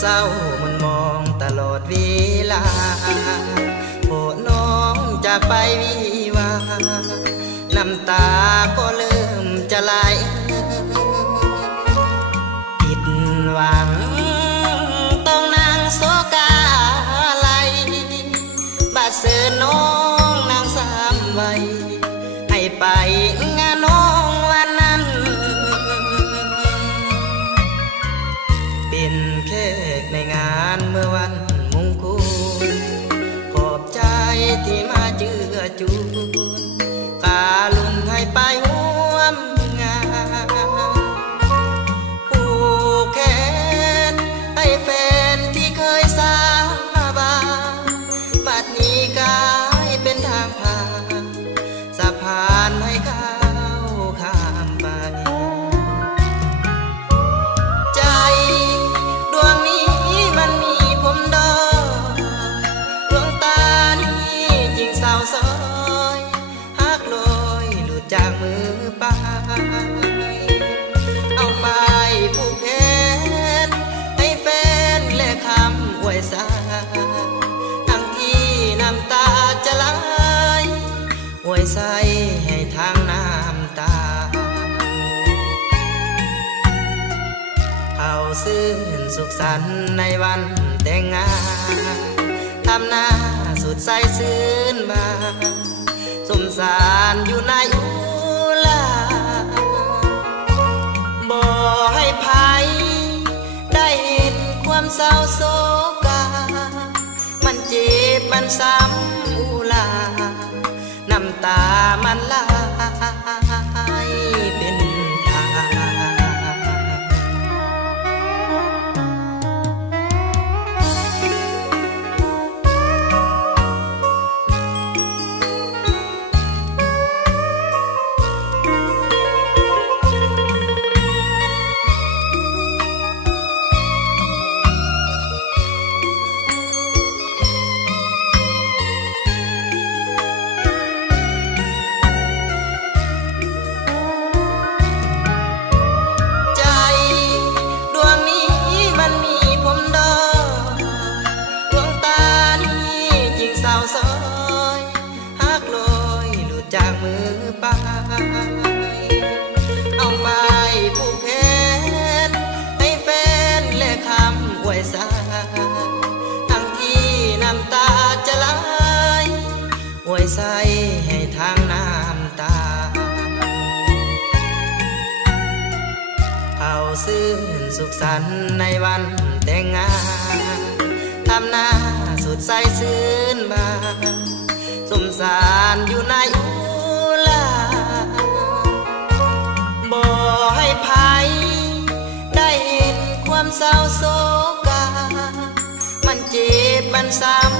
เศร้ามันมองตลอดเวลาโปรดน้องจากไปวิวาน้ำตาก็เริ่มจะไหลผิดหวังต้องนั่งโศกาไหลบาดเสือน้องนางสามไว้ให้ไปงานน้องวันนั้นเป็นแขกในงานเมื่อวันมงคลขอบใจที่มาเจือจูนกาลุนให้ไปร่วมงานผู้แขนให้แฟนที่เคยสาบานบัดนี้กลายเป็นทางผ่านสะพานให้ก้าวข้ามไปใจดวงนี้มันมีผมดอกดวงตานี้จริงเศร้าซ้อยหักลอยหลุดจากมือไปเอาไฟผูกแขนให้แฟนและคำอวยสาทั้งที่น้ำตาจะไหลอวยใส่ให้ทางน้ำตาเขาซื่นสุขสันต์ในวันแต่งงานทำหน้าสุดใสซื่นบานสมสารอยู่ในอุลาบ่ให้ภัยได้เห็นความเศร้าโศกามันเจ็บมันซ้ำอุลาน้ำตามันไหลเป็นทางจากมือไปเอาไฟผูกแขนให้แฟนและคำอวยสาทั้งที่น้ำตาจะไหลอวยใส่ให้ทางน้ำตาเขาซื่นสุขสันต์ในวันแต่งงานทำหน้าสุดใสซื่นบานสมสารอยู่ในอุลาบ่ให้ภัยได้เห็นความเศร้าโศกามันเจ็บมันซ้ำ